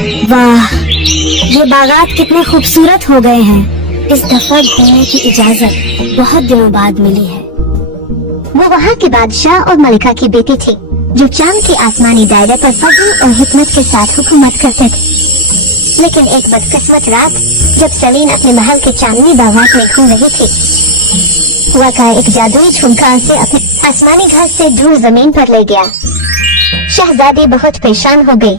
वाह, ये बागात कितने खूबसूरत हो गए हैं। इस दफा घूमने की इजाजत बहुत दिनों बाद मिली है। वो वहाँ के बादशाह और मलिका की बेटी थी जो चांद के आसमानी दायरे पर फजल और हिकमत के साथ हुकूमत करते थे। लेकिन एक बदकिस्मत रात जब सलीन अपने महल के चांदनी बागात में घूम रही थी, हुआ का एक जादुई झुमका से अपने आसमानी घर से दूर जमीन पर ले गया। शहजादी बहुत परेशान हो गई।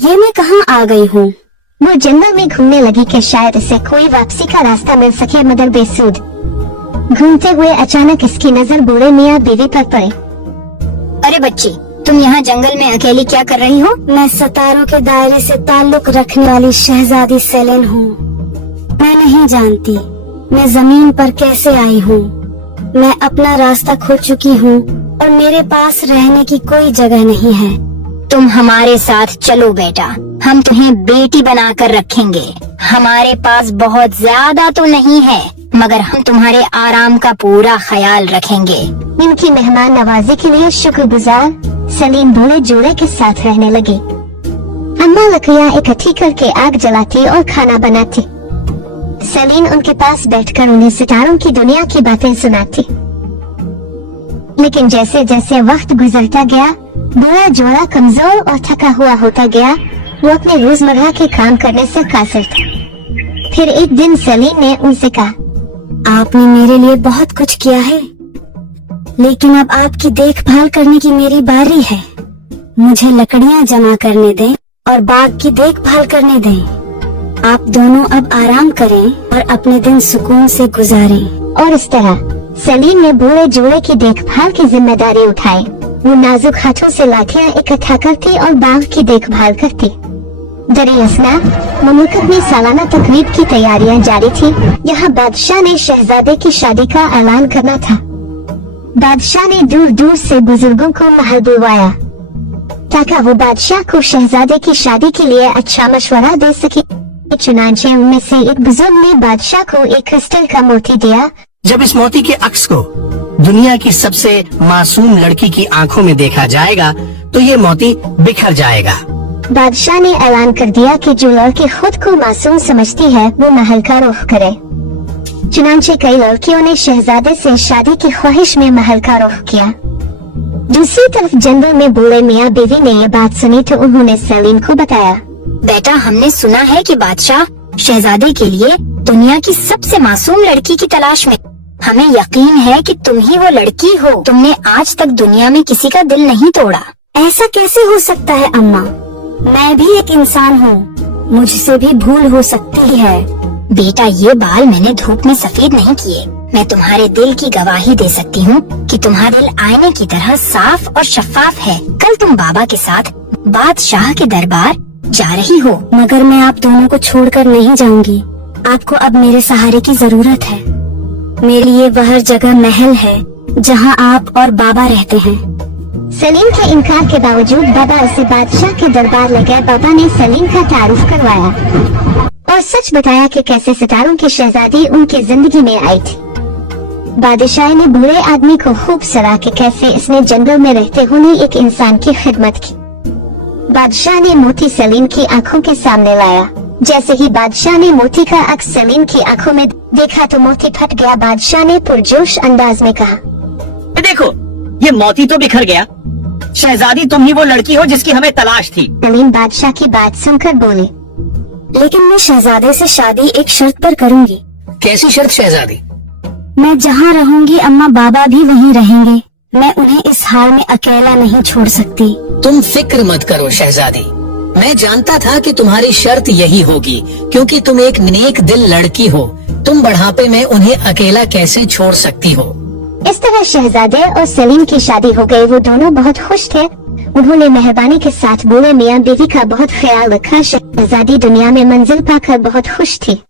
ये मैं कहाँ आ गई हूँ? वो जंगल में घूमने लगी कि शायद इसे कोई वापसी का रास्ता मिल सके, मगर बेसुध घूमते हुए अचानक इसकी नजर बूढ़े मियाँ बीवी पर पड़ी। अरे बच्ची, तुम यहाँ जंगल में अकेली क्या कर रही हो? मैं सितारों के दायरे से ताल्लुक रखने वाली शहजादी सेलिन हूँ। मैं नहीं जानती मैं जमीन पर कैसे आई हूँ। मैं अपना रास्ता खो चुकी हूँ और मेरे पास रहने की कोई जगह नहीं है। तुम हमारे साथ चलो बेटा, हम तुम्हें बेटी बनाकर रखेंगे। हमारे पास बहुत ज्यादा तो नहीं है, मगर हम तुम्हारे आराम का पूरा ख्याल रखेंगे। इनकी मेहमान नवाजी के लिए शुक्रगुजार सलीम बूढ़े जोड़े के साथ रहने लगी। अम्मा लकड़ियाँ इकट्ठी करके आग जलाती और खाना बनाती। सलीम उनके पास बैठकर उन्हें सितारों की दुनिया की बातें सुनाती। लेकिन जैसे जैसे वक्त गुजरता गया, बूढ़ा जोड़ा कमजोर और थका हुआ होता गया। वो अपने रोजमर्रा के काम करने से कासिर था। फिर एक दिन सलीम ने उनसे कहा, आपने मेरे लिए बहुत कुछ किया है, लेकिन अब आपकी देखभाल करने की मेरी बारी है। मुझे लकड़ियाँ जमा करने दें और बाग की देखभाल करने दें। आप दोनों अब आराम करें और अपने दिन सुकून से गुजारें। और इस तरह सलीम ने बूढ़े जोड़े की देखभाल की जिम्मेदारी उठाई। वो नाजुक हाथों से लाठियाँ इकट्ठा करती और बाग की देखभाल करती। दरियासना ममलकत में सालाना तकरीब की तैयारियां जारी थी। यहाँ बादशाह ने शहजादे की शादी का ऐलान करना था। बादशाह ने दूर दूर से बुजुर्गों को महल बुलवाया ताकि वो बादशाह को शहजादे की शादी के लिए अच्छा मशवरा दे सके। चुनांचे उनमें से एक बुजुर्ग ने बादशाह को एक क्रिस्टल का मोती दिया। जब इस मोती के अक्स को दुनिया की सबसे मासूम लड़की की आंखों में देखा जाएगा तो ये मोती बिखर जाएगा। बादशाह ने ऐलान कर दिया कि जो लड़की खुद को मासूम समझती है वो महल का रुख करे। चुनांचे कई लड़कियों ने शहजादे से शादी की ख्वाहिश में महल का रुख किया। दूसरी तरफ जंगल में बूढ़े मियाँ बीवी ने ये बात सुनी तो उन्होंने सलीम को बताया, बेटा, हमने सुना है कि बादशाह शहजादे के लिए दुनिया की सबसे मासूम लड़की की तलाश में। हमें यकीन है कि तुम ही वो लड़की हो। तुमने आज तक दुनिया में किसी का दिल नहीं तोड़ा। ऐसा कैसे हो सकता है अम्मा? मैं भी एक इंसान हूँ, मुझसे भी भूल हो सकती है। बेटा, ये बाल मैंने धूप में सफेद नहीं किए। मैं तुम्हारे दिल की गवाही दे सकती हूँ कि तुम्हारा दिल आईने की तरह साफ और शफाफ है। कल तुम बाबा के साथ बादशाह के दरबार जा रही हो। मगर मैं आप दोनों को छोड़कर नहीं जाऊंगी। आपको अब मेरे सहारे की जरूरत है। मेरे लिए वह जगह महल है जहाँ आप और बाबा रहते हैं। सलीम के इनकार के बावजूद बाबा उसे बादशाह के दरबार ले गए। बाबा ने सलीम का तारुफ करवाया और सच बताया कि कैसे सितारों की शहजादी उनकी जिंदगी में आई थी। बादशाह ने बूढ़े आदमी को खूब सराहा कि कैसे इसने जंगल में रहते हुए एक इंसान की खिदमत की। बादशाह ने मोती सलीम की आंखों के सामने लाया। जैसे ही बादशाह ने मोती का अक्स सलीम की आंखों में देखा तो मोती फट गया। बादशाह ने पुरजोश अंदाज में कहा, देखो, ये मोती तो बिखर गया। शहजादी तुम ही वो लड़की हो जिसकी हमें तलाश थी। सलीम बादशाह की बात सुनकर बोले, लेकिन मैं शहजादे से शादी एक शर्त पर करूंगी। कैसी शर्त शहजादी? मैं जहाँ रहूंगी अम्मा बाबा भी वहीं रहेंगे। मैं उन्हें इस हाल में अकेला नहीं छोड़ सकती। तुम फिक्र मत करो शहजादी, मैं जानता था कि तुम्हारी शर्त यही होगी, क्योंकि तुम एक नेक दिल लड़की हो। तुम बढ़ापे में उन्हें अकेला कैसे छोड़ सकती हो। इस तरह शहजादे और सलीम की शादी हो गई। वो दोनों बहुत खुश थे। उन्होंने मेहरबानी के साथ बूढ़े मियाँ बीवी का बहुत ख्याल रखा। शहजादी दुनिया में मंजिल पाकर बहुत खुश थी।